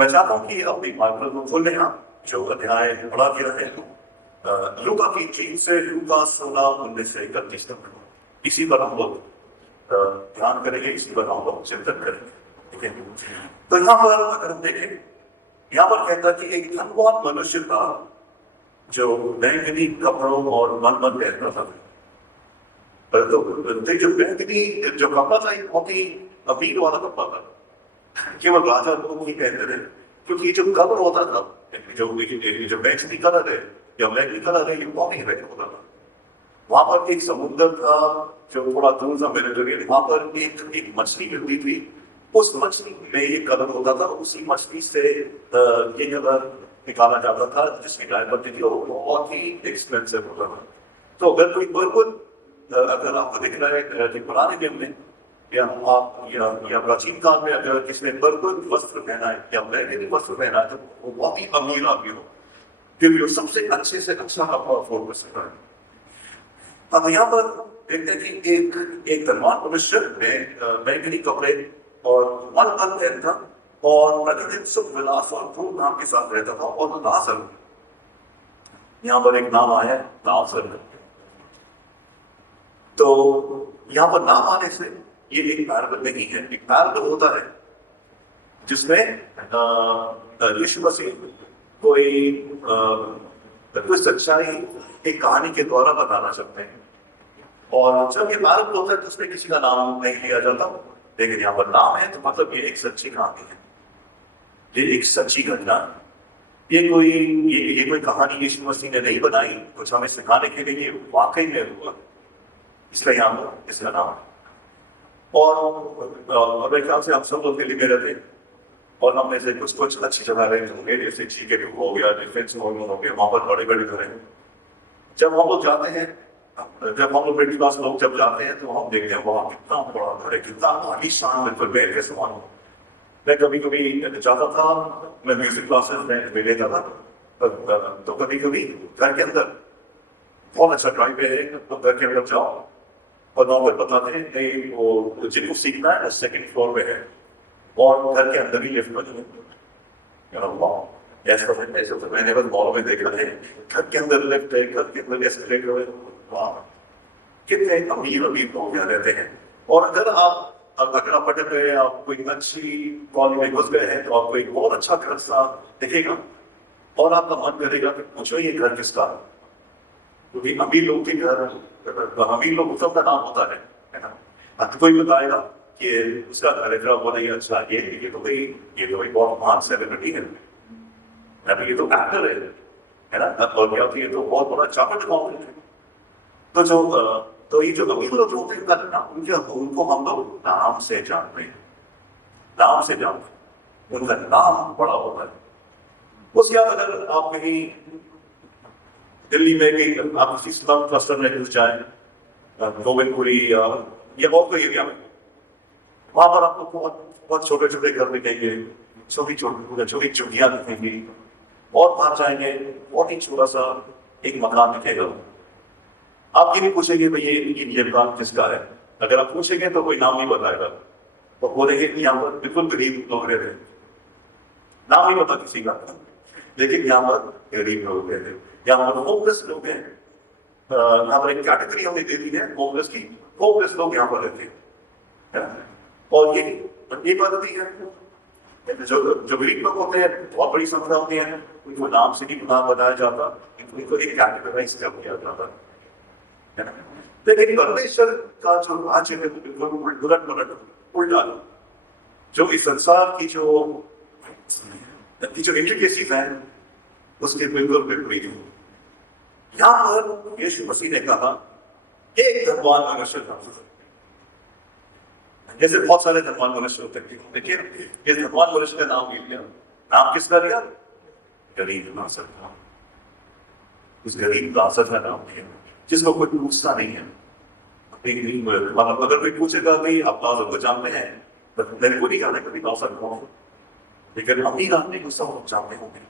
मैं चाहता हूँ कि अपनी बाइबल को खोलें आप, जो अध्याय पढ़ा गया है लूका की इंजील से, लूका 16:19 से 31 तक। इसी पर हम लोग ध्यान करेंगे, इसी पर हम लोग चिंतन करेंगे। ठीक है, तो यहाँ पर अगर हम देखें, यहाँ पर कहता है कि एक धनवान मनुष्य था जो बैंगनी कपड़ों और मलमल पहनता था। तो जो बैंगनी जो कपड़ा था, एक बहुत ही अमीर वाला कपड़ा था, केवल राजा लोग ही पहनते थे, क्योंकि जो कलर होता था, जो बैंगनी कलर है या बैंगनी कलर है, ये बहुत ही रेड होता था। वहां पर एक समुद्र था जो थोड़ा दूर था मेडिटेरियन, वहां पर एक मछली मिलती थी। उस मछली में ये कलर होता था, उसी मछली से ये कलर निकाला जाता था, जिसकी गाय बनती थी, और बहुत ही एक्सपेंसिव होता था। तो अगर कोई बिल्कुल अगर आपको दिख रहा है कि पुराने नियम में या प्राचीन काल में अगर किसने बिल्कुल वस्त्र पहना है या बैंगनी वस्त्र पहना है, तो वो बहुत ही अमीर आदमी हो, क्योंकि वो सबसे अच्छे से अच्छा आपको अफोर्ड कर सकता है। अब यहाँ पर देखते हैं कि एक धनवान मनुष्य में बैंगनी कपड़े और मन पहनता था, और प्रतिदिन सुख विलास और धूमधाम के साथ रहता था। और लाजर, यहाँ पर एक नाम आया लाजर, तो यहाँ पर नाम आने से ये एक पैराबल नहीं है। एक पैराबल होता है जिसमें यीशु मसीह कोई सच्चाई एक कहानी के द्वारा बताना चाहते हैं, और जब ये पैराबल होता है तो उसमें किसी का नाम नहीं लिया जाता, लेकिन यहाँ पर नाम है, तो मतलब ये एक सच्ची कहानी है, ये एक सच्ची घटना है। ये कोई कहानी यीशु मसीह ने नहीं बनाई कुछ हमें सिखाने के लिए, ये वाकई में हुआ, इसलिए यहाँ पर इसका नाम है। और मेरे ख्याल से हम सब लोग दिल्ली में रहते हैं, और हम में से कुछ अच्छी जगह रहे होंगे, जैसे जीके हो गया, डिफेंस हो गया, वहां पर बड़े बड़े घर हैं। जब हम लोग जाते हैं, जब हम लोग मिडिल क्लास लोग जब जाते हैं, तो हम देखते हैं वहां कितना बड़ा घर है, कितना आलीशान बिल्कुल बैठ के समान हो। मैं कभी कभी जाता था, मैं म्यूजिक क्लासेस में लेता था, तो कभी कभी घर के अंदर बहुत अच्छा ड्राइव है, तो घर के अंदर जाओ और वहां पर बताते हैं कि वो जिनको सीखना है सेकंड फ्लोर पे है, और घर के अंदर ही लिफ्ट बनी है। ऐसा तो मैंने बस मॉल में देखा है, घर के अंदर लिफ्ट है, घर के अंदर एस्केलेटर है। वाह, कितने अमीर अमीर लोग यहाँ रहते हैं। और अगर आप पटक रहे हैं, आप कोई अच्छी कॉलोनी में घुस गए हैं, तो आपको एक बहुत अच्छा घर सा दिखेगा, और आपका मन करेगा कि पूछो ये घर किसका है, क्योंकि अमीर लोग के घर, अमीर लोग सबका नाम होता है ना। तो कोई बताएगा कि उसका घर है, वो नहीं अच्छा, ये तो भाई बहुत महान सेलिब्रिटी है, ये तो एक्टर है ना, और क्या होती है तो बहुत बड़ा चार्टर्ड अकाउंटेंट है। तो ये जो अमीर लोग होते हैं ना, उनको हम लोग नाम से जानते हैं, नाम से जानते हैं, उनका नाम बड़ा होता है। उसके बाद अगर आप कहीं दिल्ली में भी आप किसी स्लम क्लस्टर में घुस जाए, गोविंदपुरी या और कोई एरिया में, वहां पर आपको बहुत छोटे छोटे घर दिखेंगे, छोटी चुटियां दिखेंगी, और बाहर जाएंगे बहुत ही छोटा सा एक मकान दिखेगा। आप ये नहीं पूछेंगे भाई ये मकान किसका है, अगर आप पूछेंगे तो कोई नाम नहीं बताएगा, तो बोलेंगे कि यहाँ पर बिल्कुल गरीब लोग रहते हैं, नाम नहीं पता किसी का, लेकिन यहाँ पर गरीब लोग रहते हैं, यहाँ पर होमलेस लोग हैं। यहाँ पर एक कैटेगरी हमें दे दी है होमलेस की, होमलेस लोग यहाँ पर रहते हैं। और ये बात भी है, जो गरीब लोग होते हैं बहुत बड़ी संख्या होती है, उनको नाम से नहीं नाम बताया जाता, उनको एक कैटेगराइज कर दिया जाता है ना। लेकिन परमेश्वर का जो राज्य है बिल्कुल उल्टा, जो इस संसार की जो इंट्रिकेसीज है उसके बिल्कुल विपरीत है। यहाँ पर यीशु मसीह ने कहा एक धनवान मनुष्य था, जैसे बहुत सारे धनवान मनुष्य होते हैं, देखिए इस धनवान मनुष्य का नाम लिया, नाम किसका लिया? गरीब लाजर था। उस गरीब लाजर का नाम लिया जिसको कोई पूछता नहीं है। मतलब अगर कोई पूछेगा कि आप लाजर को जानते हैं, तो मेरे को नहीं जाने कभी लाजर कौन, लेकिन अमीर आदमी को सब लोग जानते होंगे,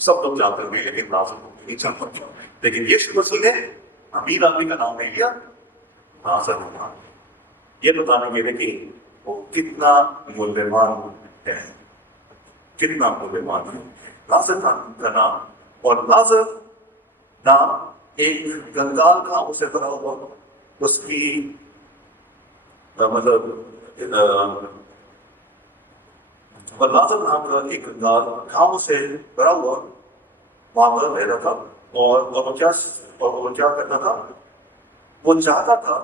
सब लोग जानते होंगे, लेकिन लाजर को नहीं जानते। लेकिन यीशु मसीह ने अमीर आदमी का नाम नहीं लिया, लाजर का नाम, ये बताने के लिए कि वो कितना मूल्यवान है, कितना मूल्यवान है। लाजर का नाम, और लाजर नाम एक कंगाल का उसे भरा हुआ, उसकी मतलब और लाजर नाम का एक कंगाल घावों से भरा हुआ वहां पर रह रहा था। और वो क्या करता था, वो चाहता था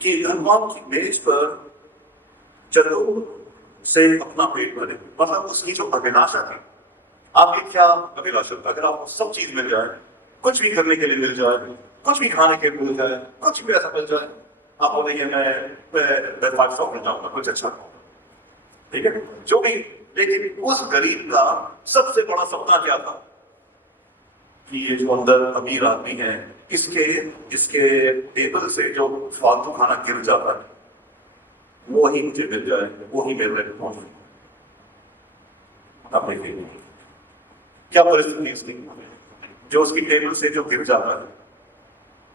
कि हनुमान की मेज पर चलो से अपना पेट भरे, मतलब उसकी जो अभिलाषा थी। आपकी क्या अभिलाषा? अगर आपको सब चीज मिल जाए, कुछ भी करने के लिए मिल जाए, कुछ भी खाने के लिए मिल जाए, कुछ भी ऐसा मिल जाए, आप बोलेंगे मैं 5 स्टार में जाऊंगा, कुछ अच्छा खाऊंगा, ठीक है, जो भी। लेकिन उस गरीब का सबसे बड़ा सपना क्या था कि ये जो अंदर अमीर आदमी है, इसके टेबल से जो फालतू खाना गिर जाता है वो ही मुझे मिल जाए, वो ही मेरे लिए पहुंचे। आप देखेंगे क्या परिस्थिति उसकी, जो उसकी टेबल से जो गिर जाता है,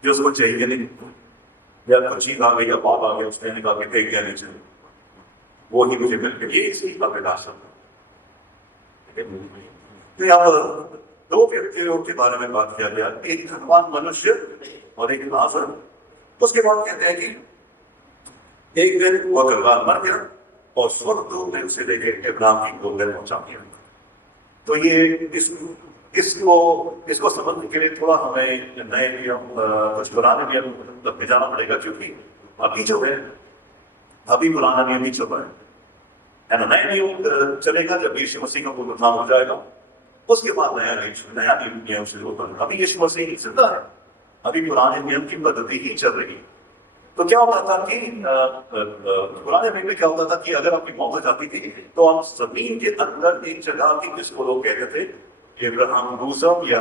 जो उसको चाहिए नहीं, या कुछ ही आ गई या बाप आ गया उसने निकाल के फेंक दिया नीचे, वो ही मुझे मिल गया, ये इसकी अभिलाषा है। तो यहाँ पर 2 व्यक्तियों के बारे में बात किया गया, एक धनवान मनुष्य और एक लाजर। उसके बाद कहते हैं कि एक दिन वो कंगाल मर गया और स्वर्गदूत ने उसे लेकर इब्राहिम की गोद में पहुंचा दिया। तो ये इसको समझने के लिए थोड़ा हमें नए नियम, कुछ पुराने नियम में जाना पड़ेगा, क्योंकि अभी जो है अभी पुराना नियम ही चल रहा है ना। नया नियम चलेगा जब यीशु मसीह का पुनरुत्थान हो जाएगा, उसके बाद नया नियम शुरू होगा। अभी यीशु मसीह जिंदा है, अभी पुराने नियम की पद्धति ही चल रही है। तो क्या होता था कि पुराने नियम में क्या होता था कि अगर आपकी मौत हो जाती थी तो आप जमीन के अंदर एक जगह थी जिसको लोग कहते थे अब्राहम बूजम या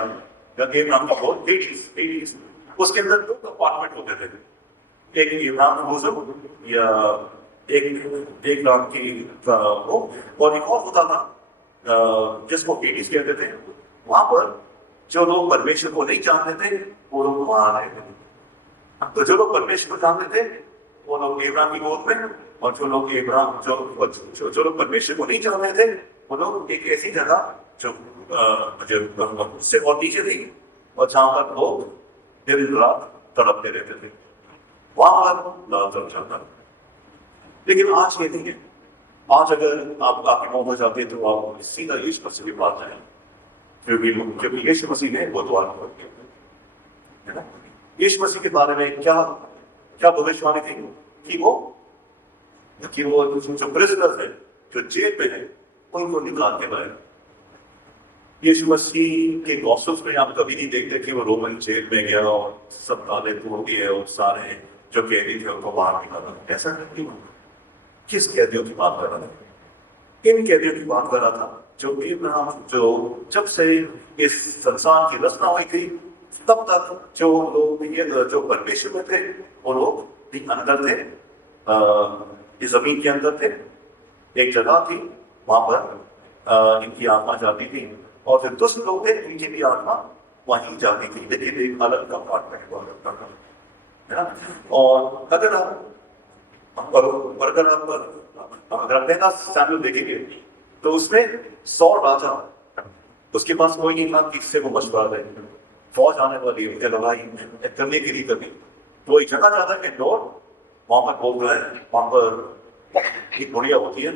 अब्राहम का बहुत हेडीज, उसके अंदर 2 कंपार्टमेंट होते थे, एक अब्राहम बूजम या एक नाम की वो, और एक और होता था जिसको हेडीज कहते थे। वहां पर जो लोग परमेश्वर को नहीं जानते थे वो लोग वहां रहते थे। तो जो लोग परमेश्वर को जानते थे वो लोग इब्राहिम की गोद में, और जो लोग लोग परमेश्वर को नहीं जानते थे वो लोग एक ऐसी जगह जो उससे और नीचे थी, और जहां पर लोग दिन रात तड़पते रहते थे, वहां पर चलता। लेकिन आज ये नहीं है। आज अगर आपकी मौत हो जाती है तो आप सीधा यीशु मसीह के पास जाएं, क्योंकि यीशु मसीह ने वो द्वार खोल दिया है ना। यीशु मसीह के बारे में क्या भविष्यवाणी थी कि वो जो प्रिजनर्स है, जो जेल में है, उनको निकाल के लाए। यीशु मसीह के गॉस्पेल्स में आप कभी नहीं देखते कि वो रोमन जेल में गया और सब ताले तोड़ दिए और सारे जो कैदी थे उनको बाहर निकाला। ऐसा नहीं हुआ। किस कैदियों की बात कर रहा था? इन कैदियों की बात कर रहा था जो जब से इस संसार की रचना हुई थी तब तक जो लोग जो परमेश्वर में थे वो लोग भी अंदर थे, इस जमीन के अंदर थे। एक जगह थी वहां पर इनकी आत्मा जाती थी, और फिर दुष्ट लोग थे, इनकी भी आत्मा वहीं जाती थी, लेकिन एक अलग कंपार्टमेंट हुआ करता था, है ना। और अगर आप पहला सैमुएल देखेंगे तो उसमें सौल राजा, उसके पास कोई नहीं था किससे वो मशवरा दे, फौज आने वाली है, लड़ाई करने के लिए कभी तो एक जगह जाता है डोर, वहां पर बोल रहा है, वहां पर एक बुढ़िया होती है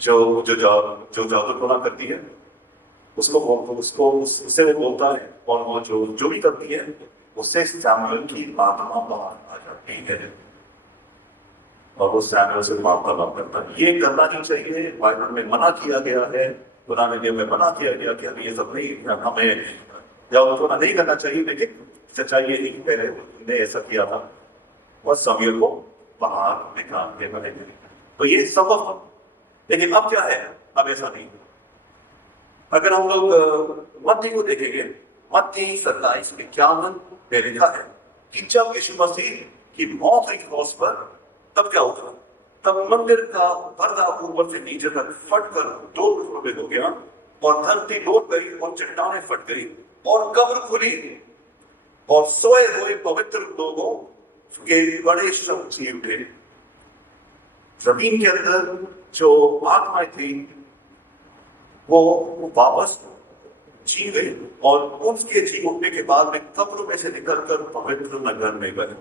जो जादू टोना करती है, उससे वो बोलता है, और वो जो भी करती है उससे सैमुएल की आत्मा बाहर आ जाती है, और वो सैमुएल से वार्तालाप करता है। ये करना नहीं चाहिए, बाइबल में मना किया गया है, पुराने नियम में मना किया गया कि अभी ये सब नहीं, हमें थोड़ा नहीं करना चाहिए। लेकिन सच्चाई ये नहीं, पहले ने ऐसा किया था और समीर को बाहर निकाल के बने, तो ये सबक। लेकिन अब क्या है? अब ऐसा नहीं। अगर हम लोग मत्ती को देखेंगे, मत्ती 27:51 में लिखा है कि जब यीशु मसीह की मौत हुई क्रॉस पर, तब क्या होगा? तब मंदिर का पर्दा ऊपर से नीचे तक फटकर 2 टुकड़े हो गया, और धरती लौट गई और चट्टानें फट गई और कब्र खुली, और सोए हुए पवित्र लोगों के बड़े शब्द जी उठे। जमीन के अंदर जो आत्माएं थी वो वापस जी गए और उसके जी उठने के बाद में कब्र में से निकलकर पवित्र नगर में गए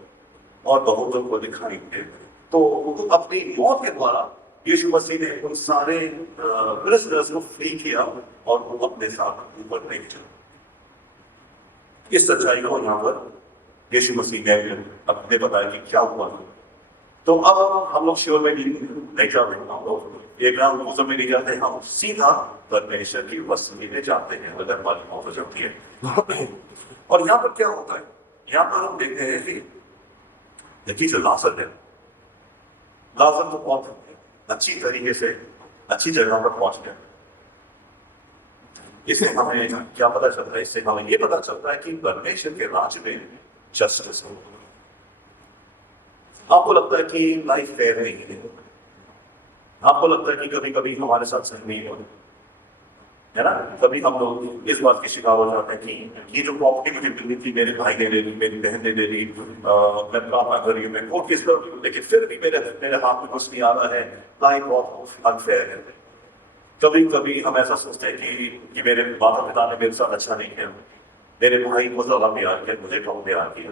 और बहुतों को दिखाई दे। तो अपनी मौत के द्वारा यीशु मसीह ने उन सारे प्रिजनर्स को फ्री किया और वो अपने साथ ऊपर ले गए। इस सच्चाई को यहाँ पर यीशु मसीह ने अपने बताया कि क्या हुआ। तो अब हम लोग शिवर में नहीं जाते, हम लोग एक राम मौसम में नहीं जाते, हम सीधा परमेश्वर की वस्तु में जाते हैं अगर हमारी मौत हो जाती है। और यहाँ पर क्या होता है, यहाँ पर हम देखते हैं कि देखिए जो लाजर है, लाजर तो बहुत अच्छी तरीके से अच्छी जगह पर पहुंच गया। इससे हमें क्या पता चलता है, इससे हमें ये पता चलता है कि परमेश्वर के राज्य में जस्टिस हो। आपको लगता है कि लाइफ फेयर नहीं है, आपको लगता है कि कभी कभी हमारे साथ सही नहीं हो, है ना। कभी हम लोग इस बात के शिकार हो जाते हैं कि ये जो प्रॉपर्टी मुझे मिलनी थी मेरे भाई ने ले ली, मेरी बहन ने ले ली, मैं प्रार्थना कर रही हूँ, मैं कोर्ट केस कर रही हूँ, लेकिन फिर भी मेरे हाथ में कुछ नहीं आ रहा है। लाइफ बहुत अनफेयर है। कभी कभी हम ऐसा सोचते हैं कि मेरे माता पिता ने मेरे साथ अच्छा नहीं किया, मेरे भाई को ज्यादा प्यार किया, मुझे कम प्यार किया,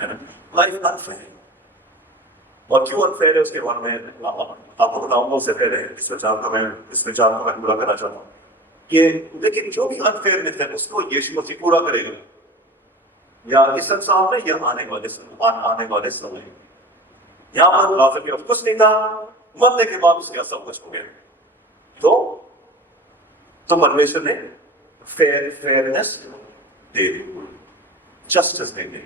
है ना। लाइफ अनफेयर है। और क्यों अनफेयर है उसके बारे में आपको बताऊंगा। उससे पहले इस विचार को मैं पूरा करना चाहता हूँ कि लेकिन जो भी अनफेयरनेस है उसको यीशु मसीह पूरा करेगा, या इस संसार में या आने वाले समय। यहाँ पर लाजर के पास कुछ नहीं था, मरने के बाद उसके सब कुछ हो गया। तो परमेश्वर ने फेयरनेस दे दी, जस्टिस दे दी।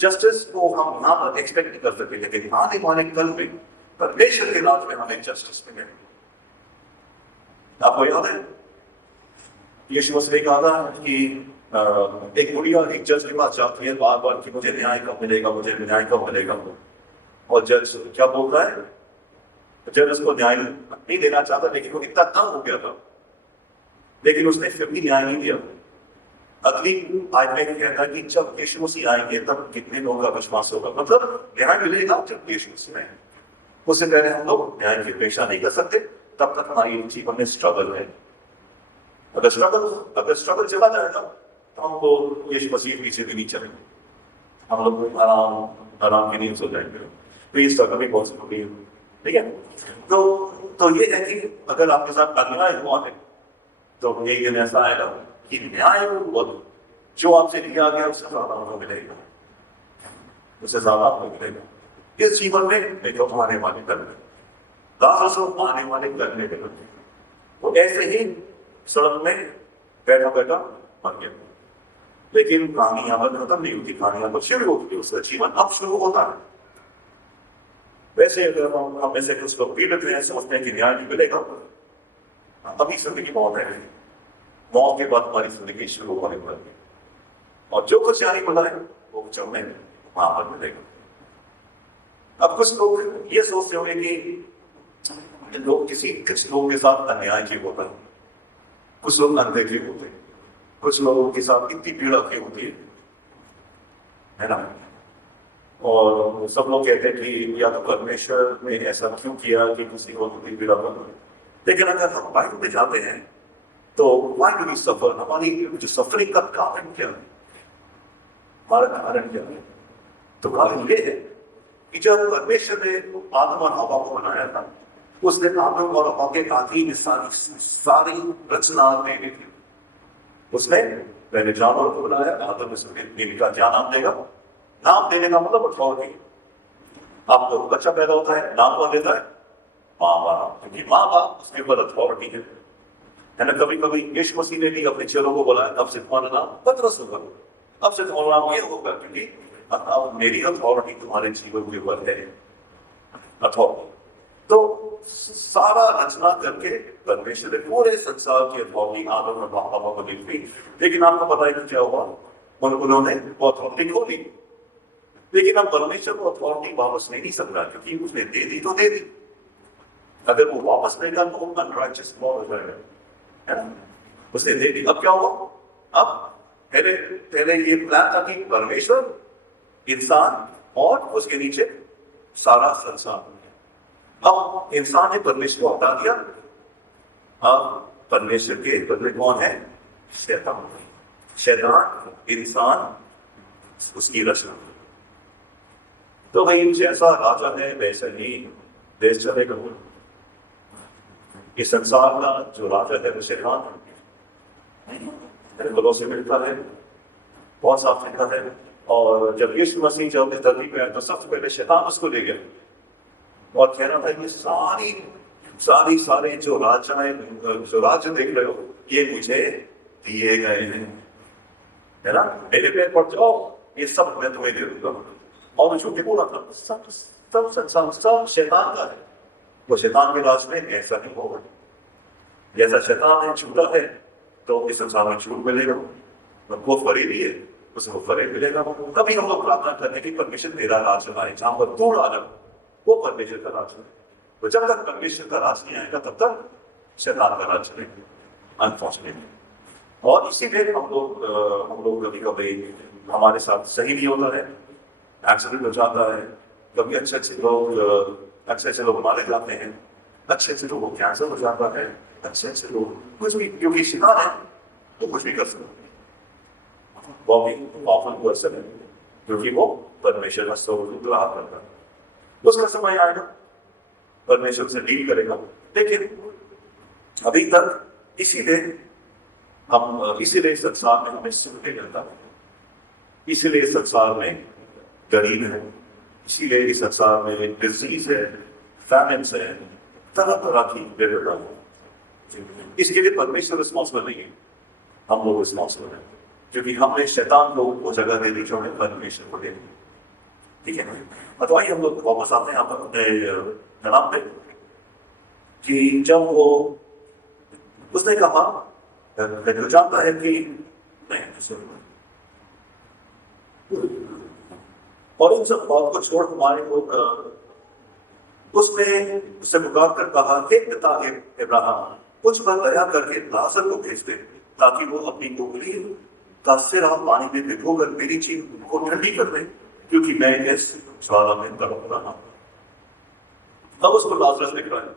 जस्टिस को हम यहाँ पर एक्सपेक्ट नहीं कर सकते, लेकिन आने वाले कल में परमेश्वर के राज में हमें जस्टिस मिले। आपको याद है यीशु मसीह ने कहा था कि एक बुढ़िया एक जज के पास जाती है बार बार कि मुझे न्याय कब मिलेगा, मुझे न्याय कब मिलेगा। और जज क्या बोलता है, जज उसको न्याय नहीं देना चाहता, लेकिन वो इतना तंग हो गया था, लेकिन उसने फिर भी न्याय नहीं दिया। अगली आयत में कहता है कि जब यीशु मसीह आएंगे तब कितने लोगों का विश्वास होगा, मतलब न्याय मिलेगा जब यीशु मसीह आएंगे। उससे पहले हम लोग न्याय की अपेक्षा नहीं कर सकते, तब तक हमारी जीवन में स्ट्रगल है। अगर स्ट्रगल चला जाएगा तो हमको यीशु मसीह पीछे भी नहीं चलेंगे, हम लोग आराम की नींद सो जाएंगे। तो ये स्ट्रगल भी बहुत जरूरी है, ठीक है। तो ये है कि अगर आपके साथ अन्याय हुआ है तो एक दिन ऐसा आएगा कि न्याय जो आपसे लिया गया उससे ज्यादा आपको मिलेगा, उससे ज्यादा आपको मिलेगा इस जीवन में, नहीं तो आने वाले कल में। आने वाले कल में तो ऐसे ही सड़क में बैठा बैठा मर गया। लेकिन कहानी यहाँ पर खत्म नहीं होती, कहानी यहाँ पर शुरू होती है, उसका जीवन अब शुरू होता है। वैसे अगर हम ऐसे कुछ लोग पीड़ित हैं, समझते हैं कि न्याय नहीं मिलेगा, अभी जिंदगी मौत है, मौत के बाद हमारी जिंदगी शुरू होने वाली है। और जो कुछ यहाँ मिला है वो जब में वहां पर मिलेगा। अब कुछ लोग ये सोचते होंगे कि लोग कुछ लोगों के साथ अन्याय क्यों होता है, कुछ लोग अनदेखी होते हैं, कुछ लोगों के साथ इतनी पीड़ा क्यों होती है ना। और सब लोग कहते हैं कि या तो परमेश्वर ने ऐसा क्यों किया कि किसी को इतनी पीड़ा हो। लेकिन अगर हम बाइबल में जाते हैं तो why do we suffer? हमारी जो सफरिंग का कारण क्या है, हमारा कारण क्या है? तो कारण ये है कि जब परमेश्वर ने आदम और हवा को बनाया था, उसने आदम और हवा के आदि सारी रचना दे दी थी। उसने पहले जानवर को बनाया, आदम इनका क्या नाम देगा। नाम देने का मतलब अथॉरिटी। आपको बच्चा पैदा होता है, नाम कौन देता है, माँ बाप, क्योंकि माँ बाप उसके ऊपर अथॉरिटी है ना। कभी कभी यीशु मसीह ने भी अपने चेलों को बोला, अब से तुम्हारा नाम पतरस होगा, अब से तुम्हारा नाम ये होगा, क्योंकि अब मेरी अथॉरिटी तुम्हारे जीवन के ऊपर है। अथॉरिटी तो सारा रचना करके परमेश्वर ने पूरे संसार की अथॉरिटी आदम और हवा को दी थी। लेकिन आपको पता है कि क्या हुआ, उन्होंने वो अथॉरिटी खो ली। लेकिन अब परमेश्वर को अथॉरिटी वापस नहीं सकता, क्योंकि उसने दे दी तो दे दी। अगर वो वापस लेगा तो वो अनराइचियस लॉ हो जाएगा, है ना। उसने दे दी, अब क्या हुआ, अब पहले ये प्लान था कि परमेश्वर, इंसान और उसके नीचे सारा संसार। अब इंसान ने परमेश्वर को हटा दिया अब परमेश्वर के बदले कौन है? शैतान। शैतान इंसान उसकी रचना। तो भाई जैसा राजा है वैसा ही देश चलेगा। इस संसार का जो राजा है वो शैतान है। लोगों से मिलता है, बहुत साफ लिखा है। और जब यीशु मसीह जब इस धरती पे आए तो सबसे पहले शैतान उसको ले गया और कह रहा था ये सारे जो राज्य देख रहे हो ये मुझे दिए गए हैं, है ना, मेरे पैर पड़ जाओ, ये सब मैं तुम्हें दे दूंगा। और झूठी बोला था, सब संसार सब शैतान का है। वो शैतान के राज में ऐसा नहीं होगा। जैसा शैतान है झूठा है तो इस संसार में झूठ मिलेगा। वो फरीदी है उसको फरेब मिलेगा। कभी हम लोग प्रार्थना करने की परमेश्वर तेरा राज आए, जहां पर तू राजा वो परमेश्वर का राज है। तो जब तक परमेश्वर का राज नहीं आएगा तब तक शैतान का राज चलेगा, अनफॉर्चुनेटली। और इसीलिए हम लोग कभी कभी हमारे साथ सही नहीं होता है, एक्सीडेंट हो जाता है। कभी अच्छे लोग मारे जाते हैं, अच्छे लोगों को कैंसर हो जाता है, अच्छे लोग कुछ भी, क्योंकि शैतान है वो कुछ भी कर सकते हैं। क्योंकि वो परमेश्वर का स्वरूप ग्रहण करता है। उसका समय आएगा, परमेश्वर से डील करेगा। लेकिन अभी तक इसीलिए संसार में हमें सुख नहीं मिलता, इसीलिए संसार में गरीब है, इसीलिए इस संसार में डिजीज है, फैमिन्स है, तरह तरह की विपदा है। इसके लिए परमेश्वर रिस्पॉन्सिबल नहीं है, हम लोग रिस्पॉन्सिबल हैं, क्योंकि हमने शैतान को वो जगह दे दी जो हमें परमेश्वर को दे दी। ठीक है, तो आइए हम लोग वापस आते हैं यहाँ पर अपने जनाब पे कि जब वो उसने कहा जो जानता है कि नहीं, और इन सब बात को छोड़ हमारे को उसने उससे पुकार कर कहा, हे पिता इब्राहिम, कुछ पर दया करके लाजर को भेज दे ताकि वो अपनी टोकरी का सिरा पानी में भिगोकर मेरी चीज को ठंडी कर दे, क्योंकि मैं इस ज्वाला में तड़प रहा हूं। अब उसको लाजरस दिख रहा है,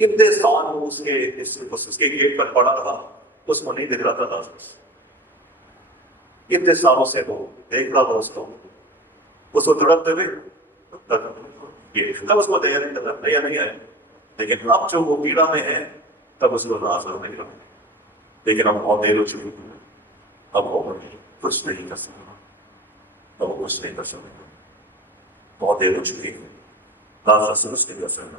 कितने साल वो उसके गेट पर पड़ा रहा, उसको नहीं दिख रहा था लाजरस। कितने सालों से वो देख रहा था उसको तड़पते हुए, तब उसको दया नहीं आया। लेकिन अब जो वो पीड़ा में है तब उसको लाजर नहीं रहा। लेकिन अब बहुत देर हो चुकी, अब वो कुछ नहीं कर सकता, अब कुछ नहीं कर सकता, बहुत देर हो चुकी है, लाजर कुछ नहीं कर सकता।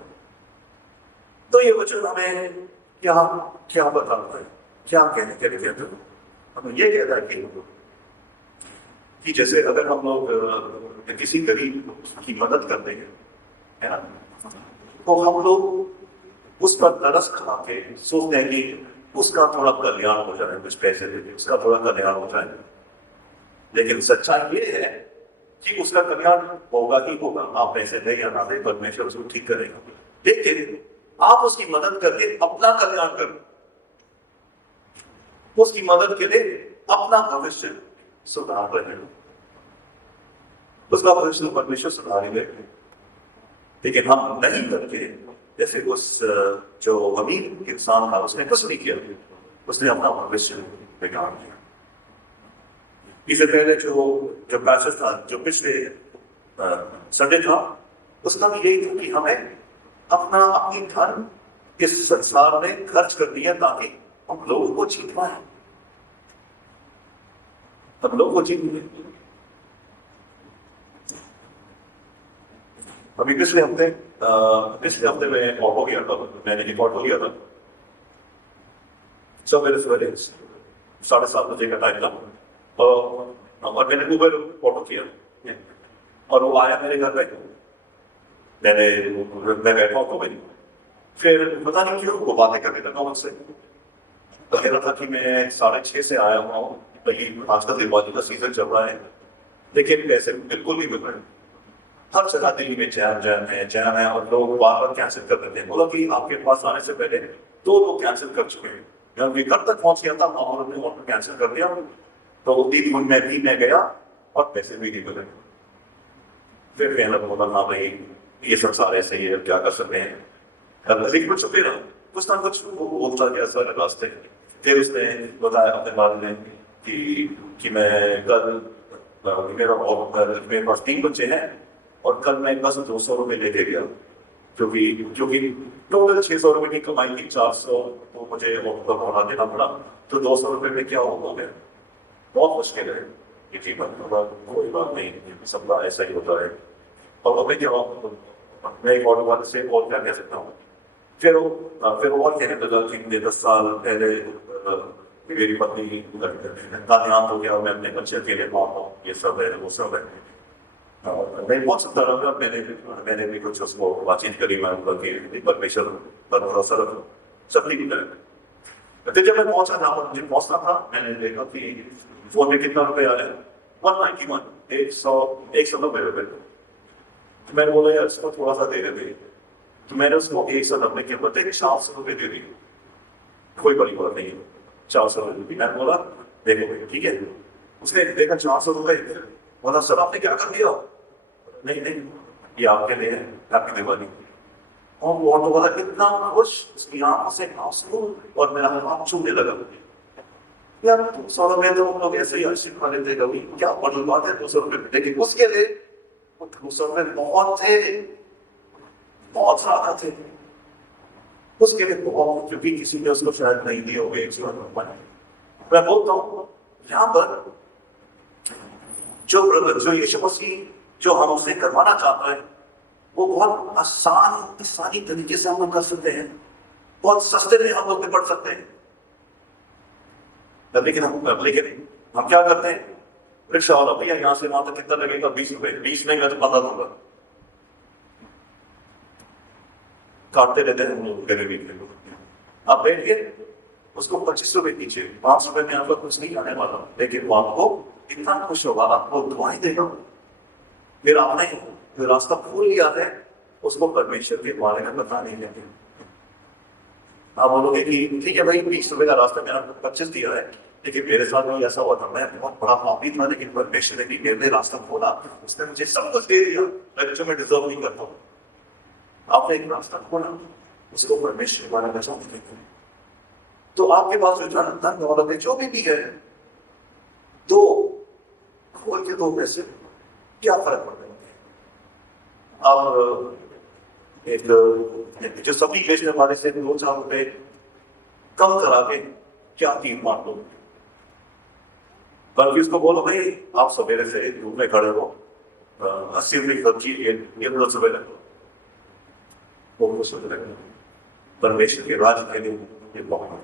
तो ये वचन हमें क्या बताता है, क्या कहने के लिए हमें ये कहता है कि जैसे अगर हम लोग किसी गरीब की मदद करते हैं, है ना, तो हम लोग उस पर तरस खा के सोचते हैं कि उसका थोड़ा कल्याण हो जाए, कुछ पैसे दे उसका थोड़ा कल्याण हो जाए। लेकिन सच्चाई ये है कि उसका कल्याण होगा ही होगा, आप पैसे दे या ना दे, परमेश्वर उसको ठीक करेगा। लेकिन आप उसकी मदद करके अपना कल्याण करो, उसकी मदद के लिए अपना भविष्य सुधार रहे, उसका भविष्य परमेश्वर सुधारेंगे। लेकिन हम नहीं करके, जैसे उस जो अमीर इंसान था उसने कुछ नहीं किया, उसने अपना भविष्य बिगाड़ दिया। इससे पहले जो पैसेज था, जो पिछले संडे था, उसका भी यही था कि हमें अपनी धन इस संसार में खर्च कर दिया ताकि हम लोगों को जीत पाए, हम लोगों को जीत। अभी पिछले हफ्ते में ऑटो गया था, मैंने एक ऑटो लिया था, सवेरे 7:30 बजे का टाइम था, और मैंने उबर ऑटो किया और वो आया मेरे घर पे। मैं बैठा ऑटो में, फिर पता नहीं क्यों वो बातें करने लगा मुझसे। तो कह रहा था कि मैं 6:30 से आया हुआ हूँ, आजकल दिवाली का सीजन चल रहा है, लेकिन पैसे बिल्कुल नहीं मिल रहे, हर जगह दिल्ली में जैम है और लोग बार बार कैंसिल कर देते हैं। बोला कि आपके पास आने से पहले 2 लोग कैंसिल कर चुके हैं। जब मैं घर तक पहुंच गया था और उन्होंने ऑर्डर कैंसिल कर दिया, तो 3 दिन में भी मैं गया और पैसे भी नहीं मिले। फिर मैंने बोला हाँ भाई ये संसार ऐसे ही है, क्या कर सकते हैं। लेकिन कुछ चुपे रहा, कुछ ना कुछ वो बोलता गया सर रास्ते। फिर उसने बताया अपने बारे में कि मैं कल मेरे पास 3 बच्चे हैं और कल मैं बस 200 रुपये लेके गया, क्योंकि टोटल 600 रुपये की कमाई थी, 400 तो मुझे बढ़ा देना पड़ा, तो 200 रुपये में क्या हो गया। बहुत मुश्किल है ये जीवन, कोई बात नहीं, सबका ऐसा ही होता है। और अभी क्या मैं एक ऑटो वाले से और क्या कह सकता हूँ। फिर वो और कहने लगा कि मुझे 10 साल पहले मेरी पत्नी का देहांत हो गया, मैं अपने बच्चे के लिए माँ हूँ, ये सब है वो सब है। मैं बहुत सब तरह का मैंने भी कुछ उसको बातचीत करी, मैं कि परमेश्वर पर भरोसा रखो, सब ठीक है। फिर जब मैं पहुंचा था, मुझे पहुंचना था, मैंने देखा कि फोन में कितना रुपये आया, 191, 190 रुपये। तो मैंने बोला यार इसको थोड़ा सा दे देते, तो मैंने उसको 190 के बदले 400 रुपये दे दी। कोई बड़ी बात नहीं है, 400 रुपये। मैंने बोला देखो भाई ठीक है। उसने देखा 400 रुपये, बोला सर आपने क्या कर दिया। नहीं नहीं, ये आपके लिए है, हैप्पी दिवाली। और वो ऑटो वाला इतना खुश, उसकी आंखों से आंसू, और मेरा हाथ छूने लगा। यार 200 रुपये तो हम लोग ऐसे ही आशीर्वाद खा लेते कभी, क्या बड़ी बात है 200 रुपये, लेकिन उसके लिए 200 रुपये बहुत थे, बहुत ज्यादा थे उसके लिए, बहुत, क्योंकि किसी ने उसको शायद नहीं दिए होंगे 100 रुपये। मैं बोलता हूँ यहाँ पर जो यीशु मसीह जो हमसे करवाना चाहता है, वो बहुत आसानी तरीके से हम लोग कर सकते हैं, बहुत सस्ते में हम लोग भी पढ़ सकते हैं। लेकिन हम क्या करते हैं, रिक्शा वाला भैया यहाँ से वहां तक कितना लगेगा, 20 रुपए, 20 नहीं मैं तो 15 दूंगा, काटते रहते हैं हम लोग गरीबी के लोग। आप बैठिए, उसको 25 रुपए कीजिए, 5 रुपए में आपका कुछ नहीं आने वाला, लेकिन वो आपको इतना खुश होगा, आपको दुआएं देगा। फिर आपने रास्ता भूल लिया है, उसको परमेश्वर के बारे में पता नहीं है। आप बोलोगे कि ठीक है भाई 20 रुपए का रास्ता मैंने 25 दिया है, लेकिन मेरे साथ भी ऐसा हुआ था, मैं बहुत बड़ा पापी था, लेकिन परमेश्वर ने मेरे लिए रास्ता खोला, उसने मुझे सब कुछ दे दिया जो मैं डिजर्व नहीं करता हूँ। आपने एक रास्ता खोला, उसको परमेश्वर द्वारा बचा देते हैं। तो आपके पास जो धन दौलत है, जो भी है, तो खोल के 2 पैसे क्या फर्क पड़ता है। आप एक जो सभी बेचने वाले से 2-4 रुपए कम करा के क्या 3 मार दो, बल्कि उसको बोलो भाई आप सवेरे से धूप में खड़े हो, 80 रुपये की सब्जी ये 10 रुपये लगो, वो परमेश्वर के राज के लिए ये बहुत।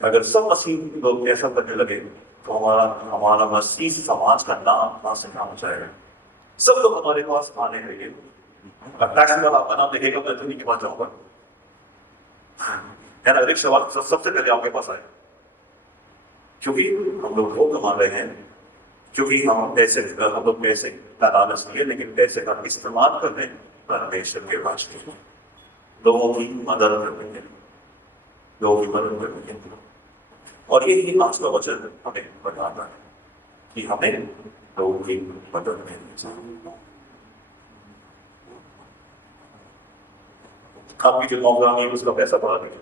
अगर सब मसीह लोग ऐसा करने लगे तो हमारा मसीह समाज का नाम कहाँ से कहाँ जाएगा। सब लोग हमारे पास आने लगे, टैक्सी वाला आपका नाम देखेगा, मैं तुम्हें के पास जाऊंगा, है ना, रिक्शा वाला सबसे पहले आपके पास आए, क्योंकि हम लोग वो कमा रहे हैं, क्योंकि हम पैसे का लालच नहीं है, लेकिन पैसे का इस्तेमाल कर रहे हैं परमेश्वर के राज के लिए, लोगों की मदद कर रहे हैं, लोगों की मदद कर रहे हैं। और यही आज का वचन हमें बताना है कि हमें लोगों की मदद में आपकी जो नौकरानी है उसका पैसा बढ़ा दीजिए,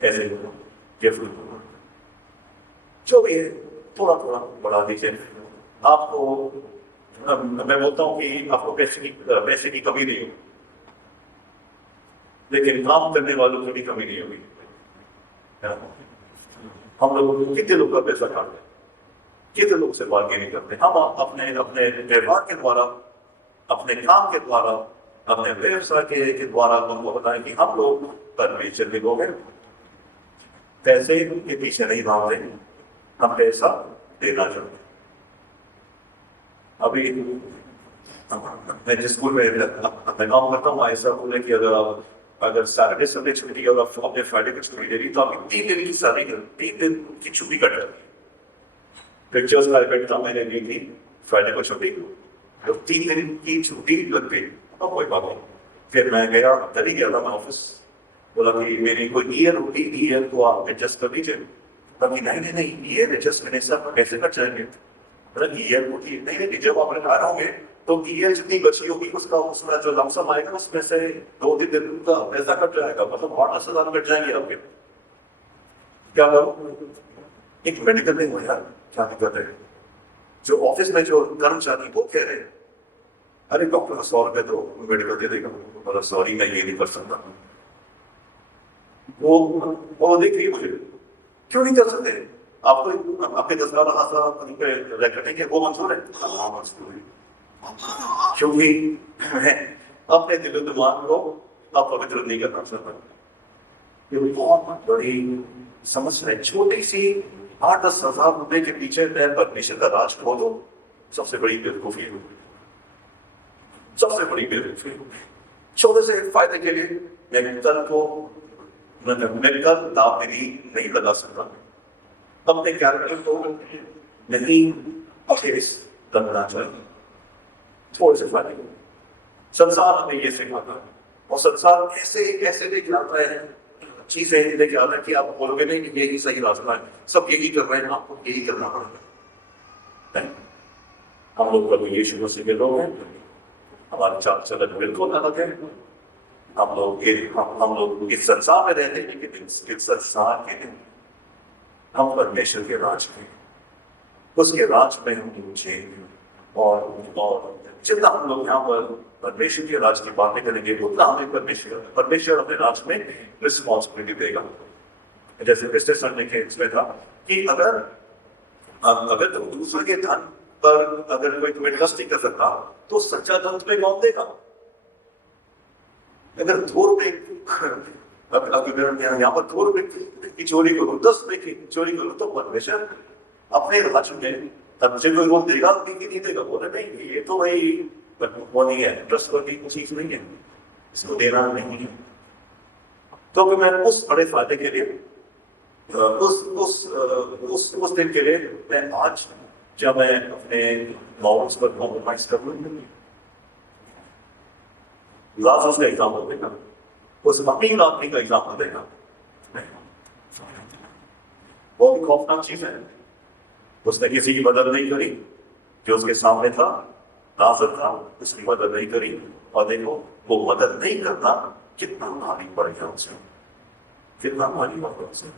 ऐसे गिफ्ट जो भी है थोड़ा थोड़ा बढ़ा दीजिए। आपको मैं बोलता हूँ कि आपको पैसे की कमी नहीं होगी, लेकिन काम करने वालों की भी कमी नहीं होगी। हम लोग कितने लोग का पैसा काटते हैं, कितने लोग से बार्गेनिंग करते हैं। हम अपने व्यवहार के द्वारा, अपने काम के द्वारा, अपने व्यवसाय के द्वारा उनको बताएं कि हम लोग परमेश्वर के लोग हैं, पैसे के पीछे नहीं भागते, हम पैसा देना चाहते। अभी मैं जिस स्कूल में मैं काम करता हूँ, ऐसा बोले कि अगर सैटरडे संडे छुट्टी और अपने फ्राइडे की छुट्टी दे दी तो आपकी 3 दिन की सारी 3 दिन की छुट्टी कट जाती। पिक्चर्स का मैंने ली थी फ्राइडे को छुट्टी, तो 3 दिन की छुट्टी लग गई। तो कोई बात नहीं, फिर मैं गया, चली गया था मैं ऑफिस, बोला कि मेरी कोई ईयर होगी, ईयर को आप एडजस्ट कर लीजिए। तभी नहीं ईयर एडजस्ट करने से आप कैसे कर जाएंगे, ईयर होती नहीं, जब आप रिटायर होंगे तो ईएल जितनी बची होगी उसका जो लमसम आएगा उसमें से 2-3 दिन का पैसा कट जाएगा, मतलब 8-10 कट जाएंगे आपके। क्या करो, एक मेडिकल नहीं हो यार, क्या दिक्कत है? जो ऑफिस में जो कर्मचारी वो कह रहे हैं अरे डॉक्टर को 100 रुपए तो मेडिकल दे देगा, मतलब सॉरी मैं ये नहीं कर सकता। वो देख रही मुझे, क्यों नहीं कर सकते? आपको आपके 10-12 कहीं पे रखेंगे, वो मंजूर है? हाँ मंजूर है, क्योंकि मैं अपने दिल दिमाग को अपवित्र नहीं करना चाहता। ये बहुत बड़ी समस्या है, छोटी सी 8-10 हजार रुपए के पीछे परमेश्वर का राज खो दो, सबसे बड़ी बेवकूफी है, सबसे बड़ी बेवकूफी। छोटे से फायदे के लिए मैं कल दावेदारी नहीं लगा सकता, अपने कैरेक्टर को नहीं अखेस करना चाहिए, थोड़े से फायदे को। संसार हमें ये सिखाता है, और संसार ऐसे ऐसे लेके आता है, चीजें लेके आता है कि आप बोलोगे नहीं कि यही सही रास्ता है, सब यही कर रहे हैं, आपको यही करना पड़ेगा। हम लोग प्रभु यीशु मसीह के लोग हैं, हमारे चाल चलन बिल्कुल अलग है। हम लोग इस संसार में रहते हैं, लेकिन इस संसार के हम परमेश्वर के राज में, उसके राज में हम नीचे, और जितना हम लोग यहाँ पर परमेश्वर के राज की बातें करेंगे उतना हमें परमेश्वर अपने राज में रिस्पॉन्सिबिलिटी देगा। जैसे पिछले संडे के इसमें था कि अगर तुम दूसरे के धन पर अगर कोई तुम्हें ट्रस्ट नहीं कर सकता तो सच्चा धन तुम्हें कौन देगा? अगर 2 रुपए अगर यहाँ पर 2 रुपए की चोरी करो, 10 रुपए की चोरी करो, तो परमेश्वर अपने राज्य में तब मुझे कोई वो देगा नहीं देगा? बोले नहीं, ये तो भाई वो नहीं है, ट्रस्टवर्दी चीज नहीं है, इसको देना नहीं है। तो मैं उस बड़े फायदे के लिए उस दिन के लिए मैं आज जब मैं अपने नॉर्म्स पर कॉम्प्रोमाइज कर लूँ, लाजरस का एग्जाम्पल देना, उस अमीर आदमी का एग्जाम्पल देना, वो भी खौफनाक चीज है। उसने किसी की मदद नहीं करी, जो उसके सामने था लाजर था, उसकी मदद नहीं करी, और देखो वो मदद नहीं करना कितना भारी पड़ गया उसे, कितना भारी पड़ गया उसे।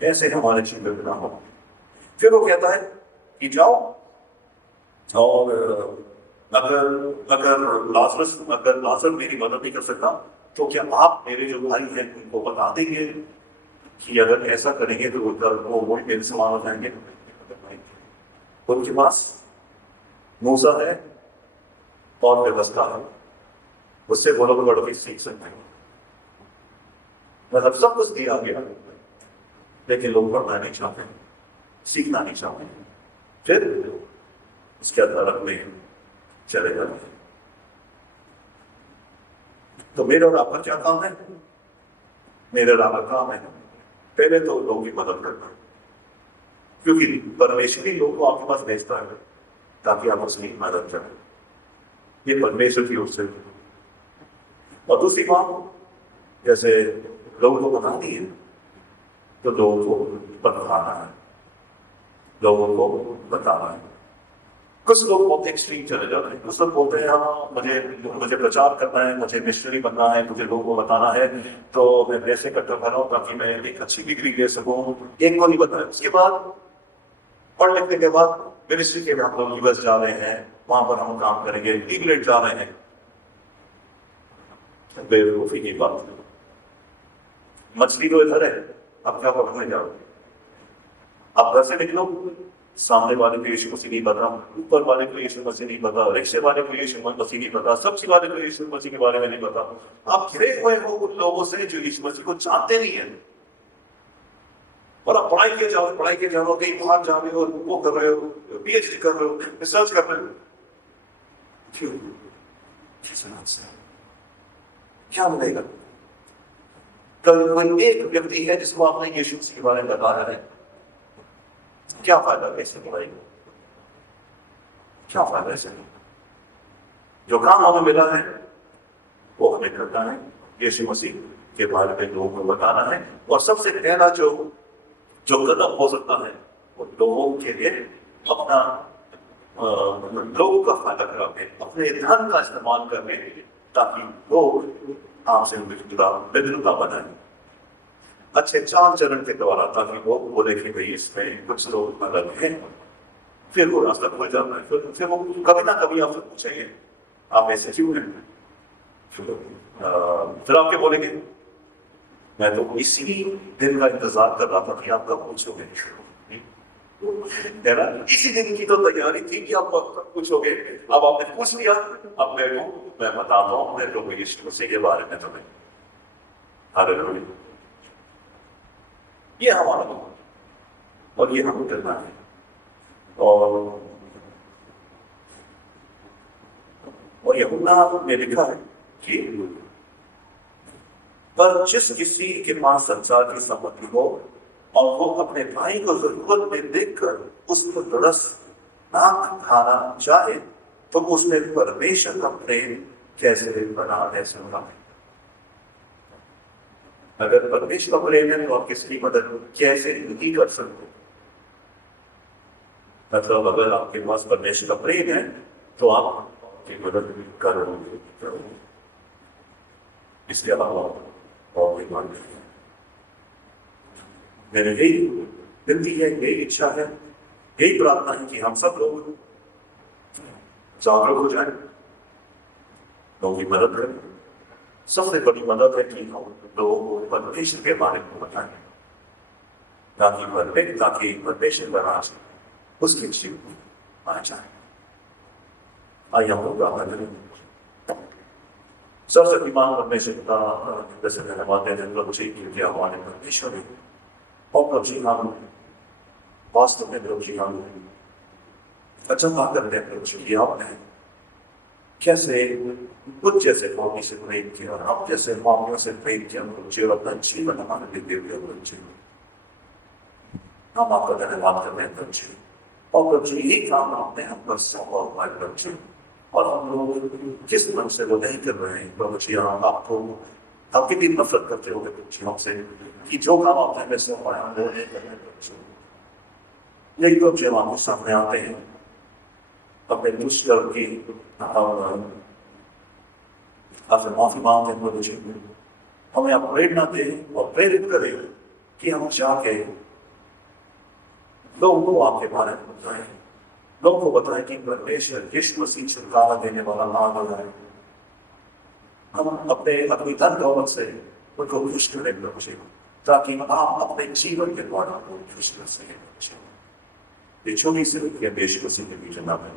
ऐसे हमारे जीवन में ना हो। फिर वो कहता है कि जाओ, और अगर लाजर मेरी मदद नहीं कर सकता तो क्या आप मेरे जो भाई हैं उनको बता देंगे कि अगर ऐसा करेंगे तो वो मेरे समान हो जाएंगे? उनके पास मूसा है और व्यवस्था है, उससे वो लोग बड़ा भी सीख सकते हैं, मतलब सब कुछ दिया गया, लेकिन लोग पढ़ना नहीं चाहते, सीखना नहीं चाहते, फिर उसके अदालत में चले जाते हैं। तो मेरा और आपका क्या काम है? मेरे और आपका काम है पहले तो लोगों की मदद करना, क्योंकि परमेश्वरी लोग को आपके पास भेजता है ताकि आप उसकी मदद करें, ये परमेश्वर की ओर से। और दूसरी बात, जैसे लोगों को बतानी है तो लोगों को बताना है, लोगों को बताना है। कुछ लोग बहुत एक्सट्रीम चले जाते हैं, कुछ लोग बोलते हैं हाँ मुझे प्रचार करना है, मुझे मिशनरी बनना है, मुझे लोगों को बताना है, तो मैं पैसे इकट्ठा कर रहा हूँ ताकि मैं एक अच्छी डिग्री ले सकूँ। एक को नहीं बताया, उसके बाद पढ़ लिखने के बाद मिनिस्ट्री के हम लोग यूएस जा रहे हैं, वहां पर हम काम करेंगे, इंग्लैंड जा रहे हैं। बेवकूफी की बात, मछली तो इधर है, अब क्या पकड़ने जाओ? आप घर से निकलो, सामने वाले को यीशु मसीह नहीं पता, ऊपर वाले को यीशु मसीह नहीं पता, रिक्शे वाले को यीशु मसीह नहीं पता, सब्जी वाले को यीशु मसीह के बारे में नहीं पता। आप घिरे हुए हो उन लोगों से जो यीशु मसीह को जानते नहीं है, और आप पढ़ाई के जाओ, कहीं बाहर जा रहे हो, वो कर रहे हो, पीएचडी कर रहे हो, रिसर्च कर रहे हो, क्यों? क्या मिलेगा? कल कोई एक व्यक्ति है जिसको आपने यीशु मसीह के बारे में बताया है, क्या फायदा कैसे मिलेगा? क्या फायदा ऐसे? जो काम हमें मिला है वो हमें करना है, यीशु मसीह के बारे में लोगों को बताना है। और सबसे पहला जो कदम हो सकता है वो लोगों के लिए अपना लोगों का फायदा करावे, अपने धन का इस्तेमाल करने ताकि लोग आपसे मित्रता बनाए, अच्छे चाल चरण के द्वारा, ताकि वो बोले कि भाई इसमें कुछ लोग अलग हैं, फिर वो रास्ता खुल जाता है। फिर वो कभी ना कभी आपसे पूछेंगे आप ऐसे क्यों हैं, फिर आपके बोलेंगे मैं तो इसी दिन का इंतजार कर रहा था कि आप कब पूछोगे, है ना? इसी दिन की तो तैयारी थी कि आप कब पूछोगे, अब आपने पूछ लिया, अब मैं बताता हूँ अपने प्रभु यीशु मसीह के बारे में तुम्हें। हालेलुया। ये हमारा काम और ये हमें करना है। और यूहन्ना ने लिखा है कि पर जिस किसी के पास संसार की संपत्ति हो और वो अपने भाई को जरूरत में देखकर उसको तरस ना खाना चाहे, तो उसने परमेश्वर का प्रेम कैसे बना नहीं सकता। अगर परमेश्वर का प्रेम है तो आप किसकी मदद कैसे नहीं कर सकते। मतलब अगर आपके पास परमेश्वर का प्रेम है तो आप की मदद करोगे, इसके अलावा और कोई बात नहीं। मेरी यही विनती है, यही इच्छा है, यही प्रार्थना है कि हम सब लोग जागरूक हो जाए, लोगों की मदद करें। सबसे बड़ी मदद है कि हम लोगों को परमेश्वर के बारे में बताएं, ताकि परमेश्वर का राज उसके जीवन में आ जाए। आइए हम लोग प्रार्थना करें। सबसे ईमान परमेश्वर का जैसे धन्यवाद देते हैं प्रभु जी क्योंकि हमारे परमेश्वर है, और प्रभु जी हम वास्तव में प्रभु जी हम अच्छा करते हैं प्रभु जी, आपने कैसे कुछ जैसे मामले से प्रेम किया और आप जैसे मामलों से प्रेम किया प्रभु जी, और अपना जीवन हमारे लिए दे दिया प्रभु जी। हम आपका धन्यवाद करते हैं प्रभु जी, और प्रभु जी यही काम आपने हम पर सौंपा हुआ है प्रभु जी, और हम लोग किस मन से वो नहीं कर रहे हैं प्रभु जी। आपको आप कितनी नफरत करते हो प्रभु जी हमसे कि जो काम आपने हमें सौंपा है वो नहीं कर रहे प्रभु जी। यही प्रभु जी हम आपके सामने आते हैं अपने दुष्कर्म की आपसे माफी मांगते हैं प्रभु जी। हमें आप प्रेरणा दें और प्रेरित करें कि हम जाके लोगों को आपके बारे में बताएं, लोगों को बताएं कि परमेश्वर यीशु मसीह छुटकारा देने वाला नाम है। हम अपनी धन दौलत से उनको खुश करें प्रभु जी, ताकि आप अपने जीवन के द्वारा उनको खुश कर सकें। ये छोटी सी यीशु मसीह के बीच नाम है।